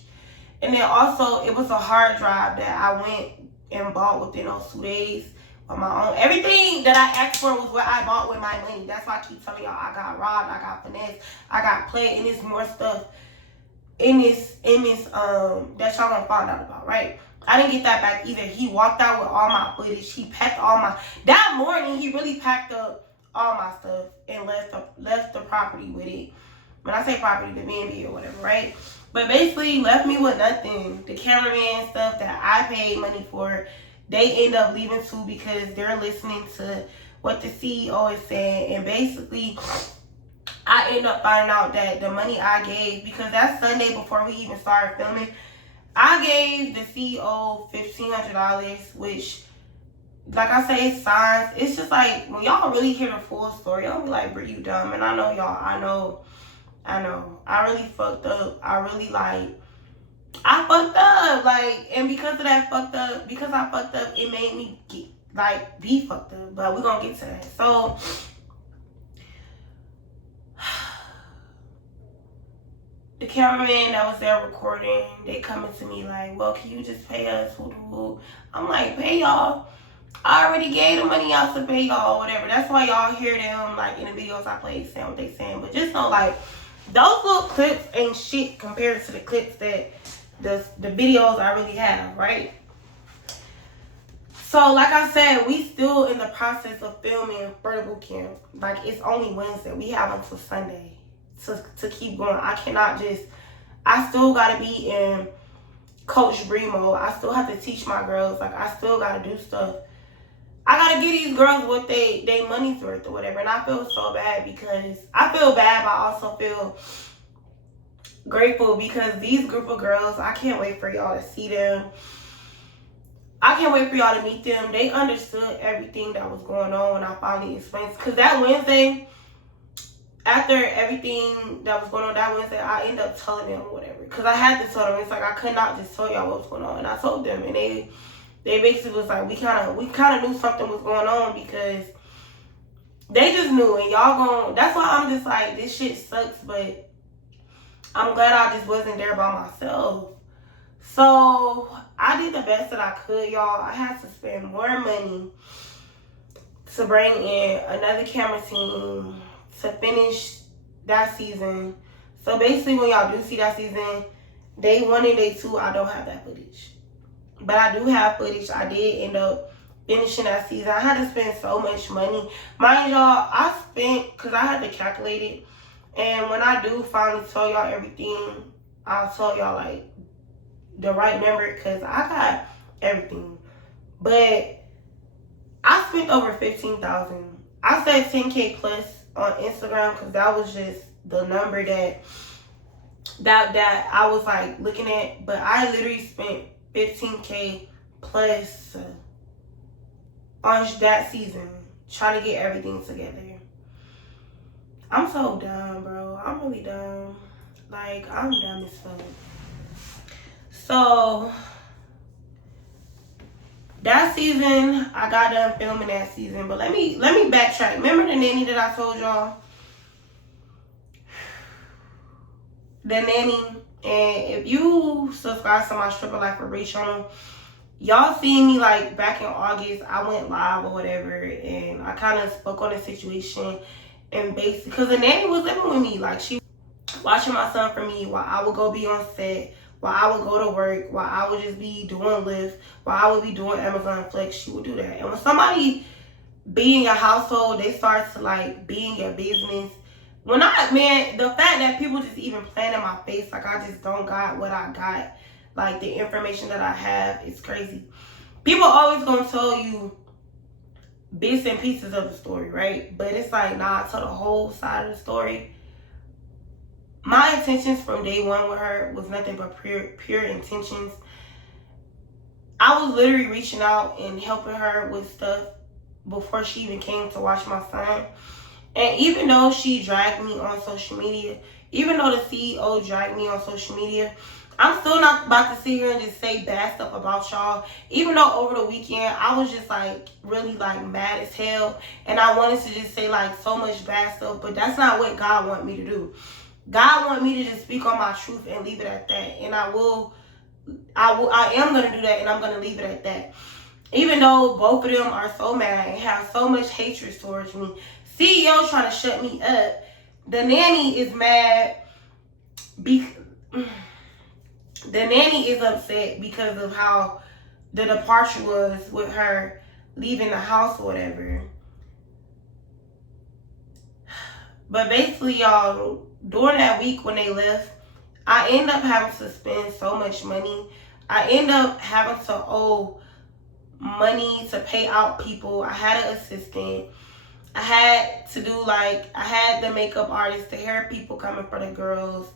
And then also, it was a hard drive that I went and bought within those 2 days on my own. Everything that I asked for was what I bought with my money. That's why I keep telling y'all I got robbed, I got finessed, I got played, and there's more stuff in this that y'all gonna find out about, right? I didn't get that back either. He walked out with all my footage. He packed all my, that morning he really packed up all my stuff and left the property with it. When I say property, the B&B or whatever, right? But basically left me with nothing. The cameraman stuff that I paid money for, they end up leaving too because they're listening to what the CEO is saying. And basically, I end up finding out that the money I gave, because that Sunday before we even started filming, I gave the CEO $1,500, which, like I say, it's signs. It's just like, when y'all really hear the full story, y'all be like, bro, you dumb. And I know y'all, I know. I really fucked up. I fucked up. Like, and because of that because I fucked up, it made me be fucked up. But we're gonna get to that. So, the cameraman that was there recording, they coming to me like, well, can you just pay us? I'm like, pay y'all? I already gave the money out to pay y'all or whatever. That's why y'all hear them like in the videos I play saying what they saying. But just know, like, those little clips ain't shit compared to the clips that the videos I really have, right? So, like I said, we still in the process of filming for the boot camp. Like, it's only Wednesday. We have until Sunday to keep going. I still got to be in Coach Bree mode. I still have to teach my girls. Like, I still got to do stuff. I got to give these girls what they money's worth or whatever. And I feel so bad because I feel bad, but I also feel grateful because these group of girls, I can't wait for y'all to see them. I can't wait for y'all to meet them. They understood everything that was going on when I finally explained. Because that Wednesday, after everything that was going on that Wednesday, I ended up telling them whatever. Because I had to tell them. It's like I could not just tell y'all what was going on. And I told them. And they basically was like, we kind of knew something was going on because they just knew. And y'all that's why I'm just like, this shit sucks. But I'm glad I just wasn't there by myself. So I did the best that I could, y'all. I had to spend more money to bring in another camera team to finish that season. So basically, when y'all do see that season, day 1 and day 2, I don't have that footage. But I do have footage. I did end up finishing that season. I had to spend so much money. Mind y'all, I spent, because I had to calculate it. And when I do finally tell y'all everything, I'll tell y'all, like, the right number, because I got everything. But I spent over $15,000. I said 10K plus on Instagram because that was just the number that I was like looking at. But I literally spent 15K plus on that season trying to get everything together. I'm so dumb, bro. I'm really dumb. Like, I'm dumb as fuck. So that season, I got done filming that season. But let me backtrack. Remember the nanny that I told y'all? The nanny. And if you subscribe to my Stripper Life for Rich channel, y'all seen me like back in August. I went live or whatever, and I kind of spoke on the situation. And basically, because the nanny was living with me, like she was watching my son for me while I would go be on set, while I would go to work, while I would just be doing Lyft, while I would be doing Amazon Flex, she would do that. And when somebody be in your household, they start to like be in your business. The fact that people just even playing in my face, like I just don't got what I got, like the information that I have, it's crazy. People always gonna tell you bits and pieces of the story, right? But it's like, nah, I tell the whole side of the story. My intentions from day one with her was nothing but pure intentions. I was literally reaching out and helping her with stuff before she even came to watch my son. And even though she dragged me on social media, even though the CEO dragged me on social media, I'm still not about to sit here and just say bad stuff about y'all. Even though over the weekend, I was just like really like mad as hell. And I wanted to just say like so much bad stuff. But that's not what God wanted me to do. God wanted me to just speak on my truth and leave it at that. And I am going to do that, and I'm going to leave it at that. Even though both of them are so mad and have so much hatred towards me. CEO trying to shut me up. The nanny is mad the nanny is upset because of how the departure was with her leaving the house or whatever. But basically, y'all, during that week when they left, I end up having to spend so much money. I end up having to owe money to pay out people. I had an assistant. I had to do I had the makeup artist, the hair people coming for the girls.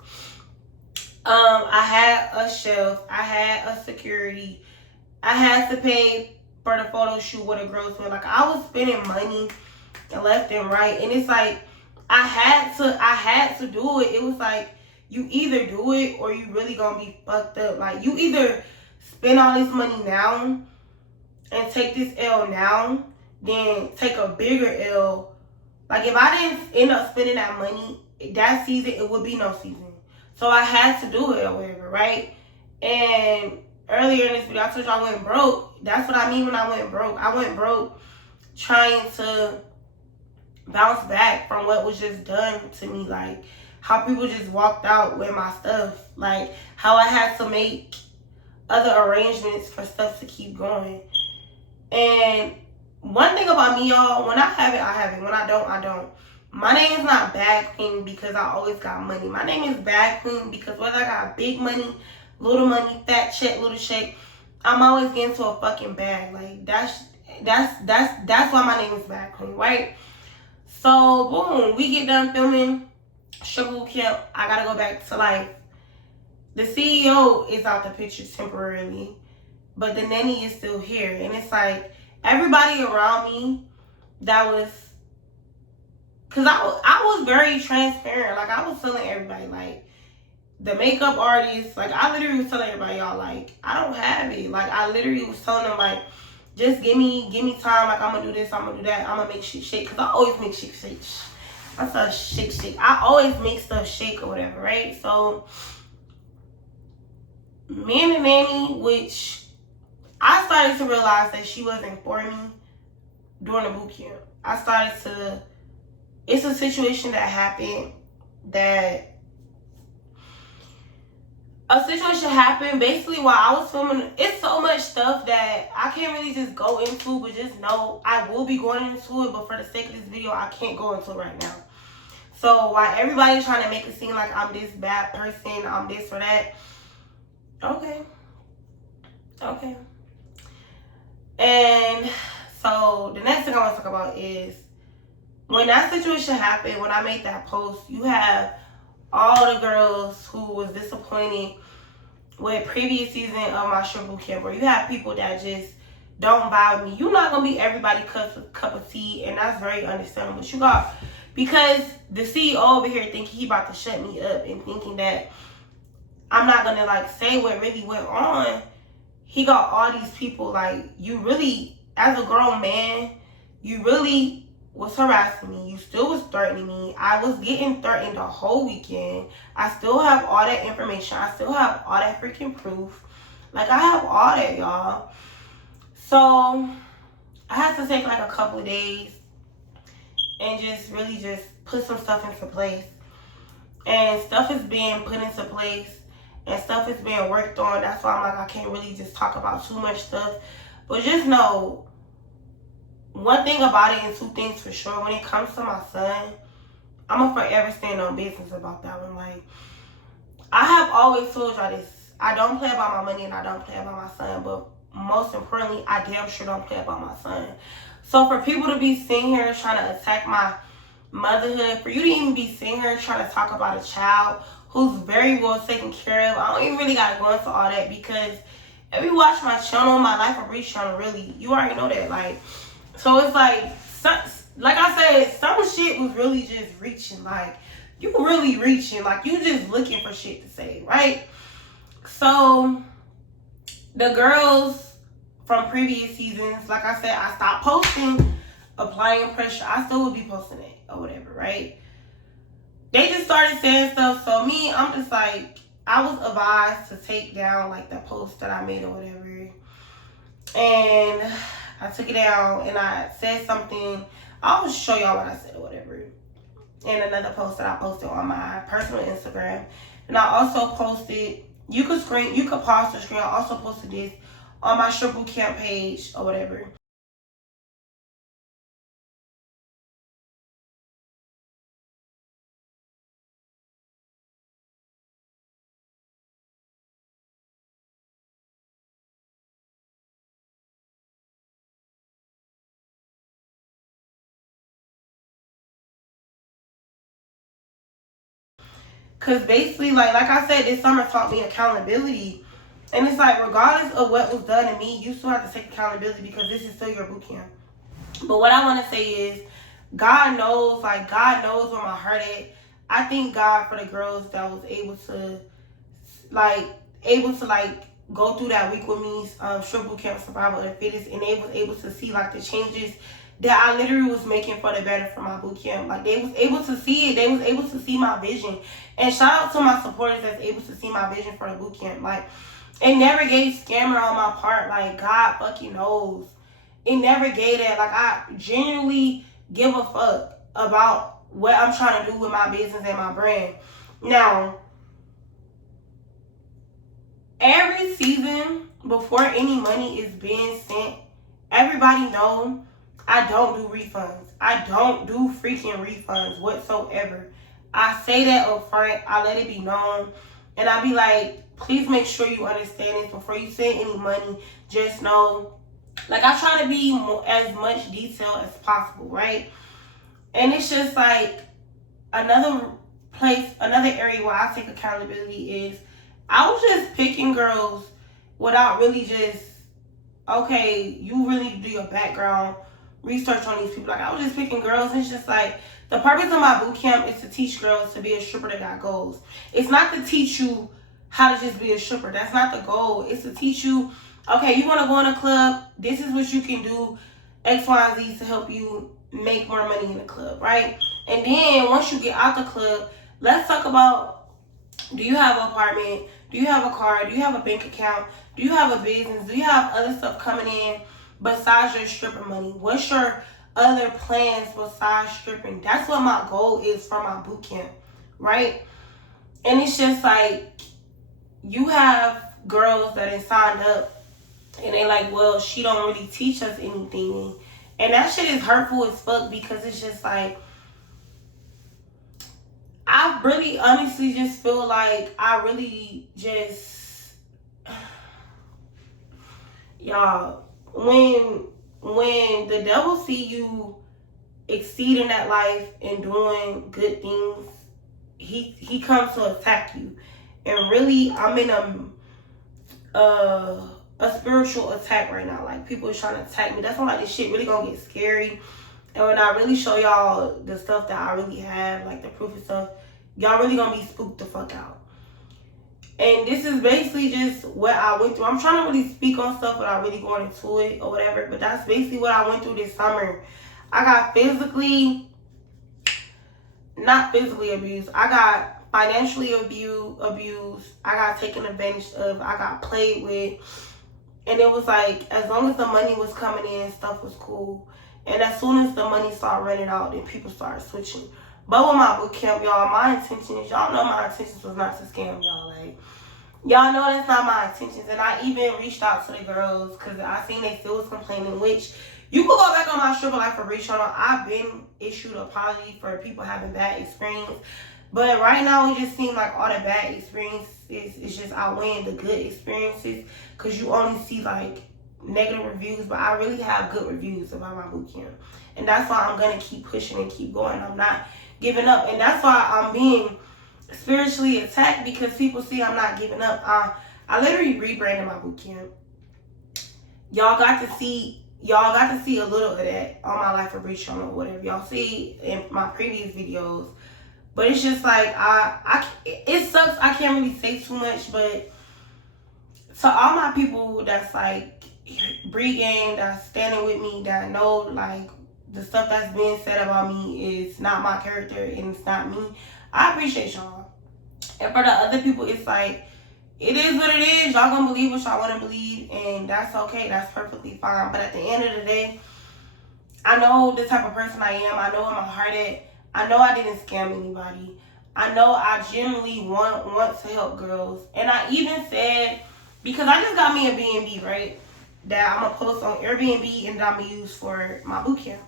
I had a chef. I had a security. I had to pay for the photo shoot with the girls. So like I was spending money left and right, and it's like I had to do it. It was like you either do it or you really gonna be fucked up. Like you either spend all this money now and take this L now, then take a bigger L. Like if I didn't end up spending that money that season, it would be no season. So I had to do it or whatever, right? And earlier in this video, I told you I went broke. That's what I mean when I went broke. I went broke trying to bounce back from what was just done to me. Like how people just walked out with my stuff. Like how I had to make other arrangements for stuff to keep going. And one thing about me, y'all, when I have it, I have it. When I don't, I don't. My name is not Bag Queen because I always got money. My name is Bag Queen because whether I got big money, fat check, little check, I'm always getting to a fucking bag. Like that's why my name is Bag Queen, right? So boom, we get done filming Stripper Camp. I gotta go back to life. The CEO is out the picture temporarily, but the nanny is still here, and it's like everybody around me that was. Cause I was very transparent. Like I was telling everybody, like the makeup artist, like I literally was telling everybody, y'all, like I don't have it. Like I literally was telling them, like just give me time. Like I'm gonna do this, I'm gonna do that, I'm gonna make shit shake. Cause I always make shit shake. I said shake. I always make stuff shake or whatever, right? So me and the nanny, which I started to realize that she wasn't for me during the boot camp. I started to. It's a situation that happened basically while I was filming. It's so much stuff that I can't really just go into, but just know I will be going into it, but for the sake of this video, I can't go into it right now. So while everybody's trying to make it seem like I'm this bad person, I'm this or that, okay. And so the next thing I want to talk about is when that situation happened, when I made that post, you have all the girls who was disappointed with previous season of my shrimp boot camp, where you have people that just don't vibe with me. You're not gonna be everybody's cup of tea, and that's very understandable. But you got, because the CEO over here thinking he about to shut me up and thinking that I'm not gonna like say what really went on. He got all these people like, you really, as a grown man, you really was harassing me. You still was threatening me. I was getting threatened the whole weekend. I still have all that information. I still have all that freaking proof. Like, I have all that, y'all. So I had to take like a couple of days and just really just put some stuff into place. And stuff is being put into place and stuff is being worked on. That's why I'm like, I can't really just talk about too much stuff. But just know, one thing about it and two things for sure. When it comes to my son, I'm going to forever stand on business about that one. Like, I have always told y'all this. I don't play about my money and I don't play about my son. But most importantly, I damn sure don't play about my son. So for people to be sitting here trying to attack my motherhood, for you to even be sitting here trying to talk about a child who's very well taken care of, I don't even really got to go into all that, because if you watch my channel, my Life of Reach channel, really, you already know that. Like, so it's like I said, some shit was really just reaching. Like, you really reaching. Like, you just looking for shit to say, right? So the girls from previous seasons, like I said, I stopped posting applying pressure. I still would be posting it or whatever, right? They just started saying stuff. So me, I'm just like, I was advised to take down like the post that I made or whatever. And I took it down and I said something. I'll show y'all what I said or whatever. And another post that I posted on my personal Instagram. And I also posted, you could pause the screen. I also posted this on my Shrimp Boot Camp page or whatever. Because basically, like I said, this summer taught me accountability. And it's like, regardless of what was done to me, you still have to take accountability because this is still your boot camp. But what I want to say is, God knows where my heart is. I thank God for the girls that was able to go through that week with me, Shrimp Boot Camp Survival of the Fittest, and they was able to see like the changes that I literally was making for the better for my boot camp. Like, they was able to see it. They was able to see my vision. And shout out to my supporters that's able to see my vision for the boot camp. Like, it never gave scammer on my part. Like, God fucking knows. It never gave that. Like, I genuinely give a fuck about what I'm trying to do with my business and my brand. Now, every season before any money is being sent, everybody know I don't do refunds. I don't do freaking refunds whatsoever. I say that up front. I let it be known. And I be like, please make sure you understand this before you send any money. Just know, like, I try to be as much detail as possible, right? And it's just like another area where I take accountability is, I was just picking girls without really just, okay, you really need to do your background research on these people. Like, I was just picking girls, and it's just like, the purpose of my boot camp is to teach girls to be a stripper that got goals. It's not to teach you how to just be a stripper. That's not the goal. It's to teach you, okay, you want to go in a club, this is what you can do, X, Y, and Z, to help you make more money in the club, right? And then once you get out the club, let's talk about, do you have an apartment? Do you have a car? Do you have a bank account? Do you have a business? Do you have other stuff coming in besides your stripper money? What's your other plans besides stripping? That's what my goal is for my boot camp, right? And it's just like, you have girls that have signed up and they like, well, she don't really teach us anything. And that shit is hurtful as fuck, because it's just like, I really honestly just feel like I really just, y'all, when the devil see you exceeding that life and doing good things, he comes to attack you. And really, I'm in a spiritual attack right now. Like, people are trying to attack me. That's why, like, this shit really gonna get scary. And when I really show y'all the stuff that I really have, like the proof and stuff, y'all really gonna be spooked the fuck out. And this is basically just what I went through. I'm trying to really speak on stuff without really going into it or whatever, but that's basically what I went through this summer. I got not physically abused. I got financially abused. I got taken advantage of. I got played with. And it was like, as long as the money was coming in, stuff was cool. And as soon as the money started running out, then people started switching. But with my boot camp, y'all, my intentions, y'all know my intentions was not to scam y'all. Like, y'all know that's not my intentions. And I even reached out to the girls because I seen they still was complaining, which you can go back on my Stripper Life for Reach channel. I've been issued an apology for people having bad experience. But right now, it just seems like all the bad experiences is just outweighing the good experiences, because you only see like negative reviews, but I really have good reviews about my boot camp. And that's why I'm going to keep pushing and keep going. I'm not giving up. And that's why I'm being spiritually attacked, because people see I'm not giving up. I literally rebranded my boot camp. Y'all got to see a little of that on my Life of Breach channel or whatever. Y'all see in my previous videos. But it's just like, it sucks. I can't really say too much, but to all my people that's like Bree gang, that's standing with me, that know like the stuff that's being said about me is not my character and it's not me, I appreciate y'all. And for the other people, it's like, it is what it is. Y'all gonna believe what y'all want to believe, and that's okay. That's perfectly fine. But at the end of the day, I know the type of person I am. I know in my heart that I know I didn't scam anybody. I know I genuinely want to help girls. And I even said, because I just got me a B&B, right, that I'm going to post on Airbnb and that I'm going to use for my boot camp.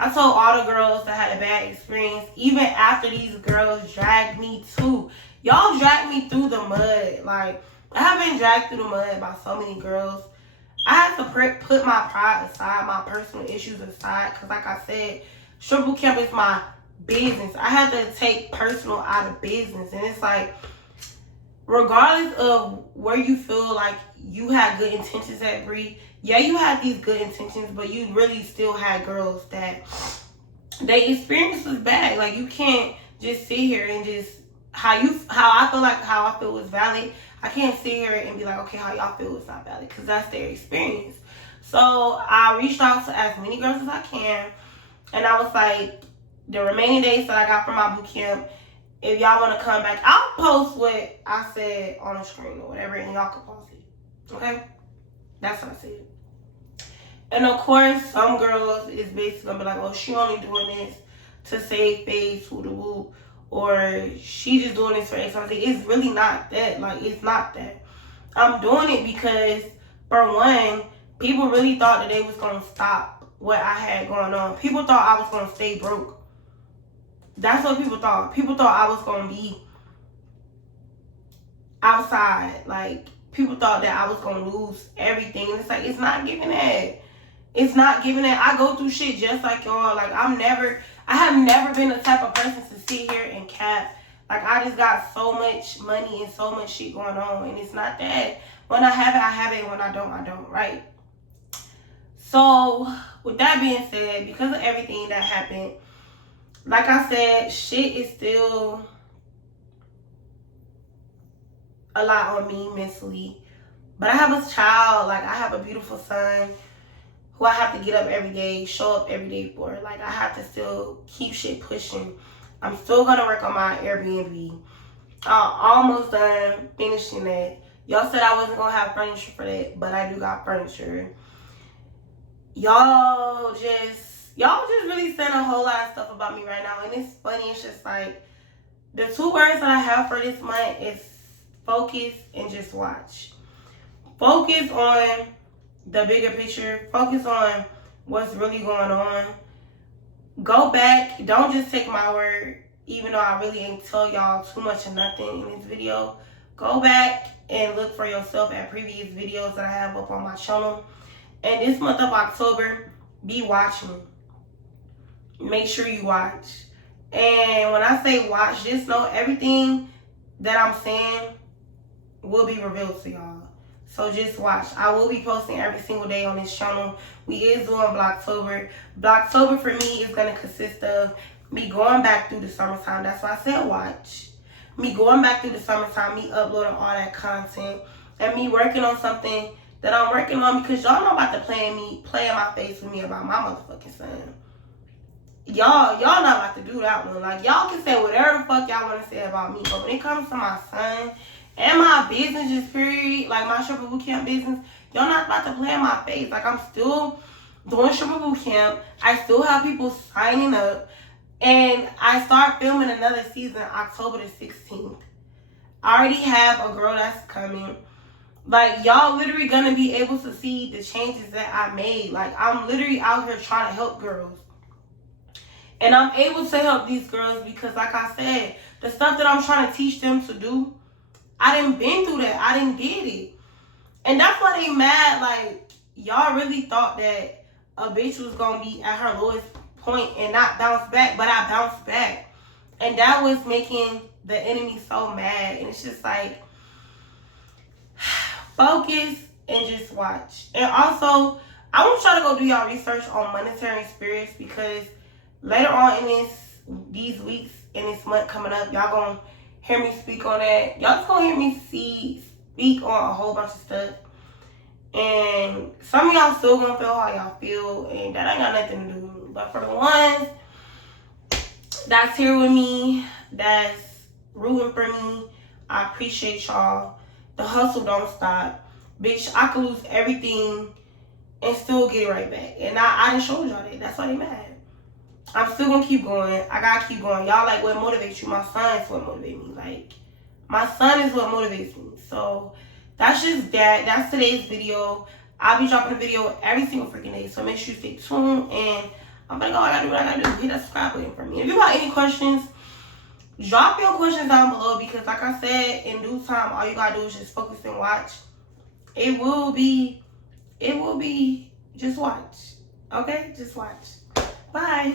I told all the girls that had a bad experience, even after these girls dragged me too. Y'all dragged me through the mud. Like, I have been dragged through the mud by so many girls. I had to put my pride aside, my personal issues aside, because like I said, strip boot camp is my business. I had to take personal out of business. And it's like, regardless of where you feel like you had good intentions at, Bree, yeah, you had these good intentions, but you really still had girls that their experience was bad. Like, you can't just sit here and just how I feel was valid. I can't sit here and be like, okay, how y'all feel is not valid, because that's their experience. So I reached out to as many girls as I can, and I was like, the remaining days that I got from my boot camp, if y'all want to come back, I'll post what I said on the screen or whatever, and y'all can post it. Okay? That's what I said. And of course, some girls is basically gonna be like, oh, she only doing this to save face, woo-de-woo, or she just doing this for X, Y, Z. It's really not that. Like, it's not that. I'm doing it because, for one, people really thought that they was gonna stop what I had going on. People thought I was gonna stay broke. That's what people thought. People thought I was going to be outside. Like, people thought that I was going to lose everything. And it's like, it's not giving that. It's not giving that. I go through shit just like y'all. Like, I have never been the type of person to sit here and cap. Like, I just got so much money and so much shit going on. And it's not that. When I have it, I have it. When I don't, right? So, with that being said, because of everything that happened, like I said, shit is still a lot on me mentally. But I have a child, like I have a beautiful son who I have to get up every day, show up every day for. Like, I have to still keep shit pushing. I'm still going to work on my Airbnb. I'm almost done finishing that. Y'all said I wasn't going to have furniture for that, but I do got furniture. Y'all just really saying a whole lot of stuff about me right now. And it's funny. It's just like, the 2 words that I have for this month is focus and just watch. Focus on the bigger picture. Focus on what's really going on. Go back. Don't just take my word, even though I really ain't tell y'all too much of nothing in this video. Go back and look for yourself at previous videos that I have up on my channel. And this month of October, be watching. Make sure you watch. And when I say watch, just know everything that I'm saying will be revealed to y'all. So just watch. I will be posting every single day on this channel. We is doing Blocktober. Blocktober for me is going to consist of me going back through the summertime. That's why I said watch. Me going back through the summertime, me uploading all that content, and me working on something that I'm working on, because y'all not about to play in my face with me about my motherfucking son. Y'all not about to do that one. Like, y'all can say whatever the fuck y'all want to say about me, but when it comes to my son and my business, just period, like my stripper boot camp business, y'all not about to play in my face. Like, I'm still doing stripper boot camp. I still have people signing up, and I start filming another season October the 16th. I already have a girl that's coming. Like, y'all literally gonna be able to see the changes that I made. Like, I'm literally out here trying to help girls. And I'm able to help these girls because, like I said, the stuff that I'm trying to teach them to do, I done been through that. I done did it. And that's why they mad. Like, y'all really thought that a bitch was gonna be at her lowest point and not bounce back, but I bounced back. And that was making the enemy so mad. And it's just like, focus and just watch. And also, I want y'all to go do y'all research on monetary spirits, because later on in these weeks, in this month coming up, y'all gonna hear me speak on that. Y'all just gonna hear me speak on a whole bunch of stuff. And some of y'all still gonna feel how y'all feel, and that ain't got nothing to do with me. But for the ones that's here with me, that's rooting for me, I appreciate y'all. The hustle don't stop. Bitch, I could lose everything and still get it right back. And I done showed y'all that. That's why they mad. I'm still gonna keep going. I gotta keep going. Y'all like what motivates you. My son is what motivates me. Like, my son is what motivates me. So that's just that. That's today's video. I'll be dropping a video every single freaking day. So make sure you stay tuned. And I'm gonna go. I gotta do what I gotta do. Hit that subscribe button for me. If you got any questions, drop your questions down below, because like I said, in due time, all you gotta do is just focus and watch. It will be, just watch. Okay? Just watch. Bye.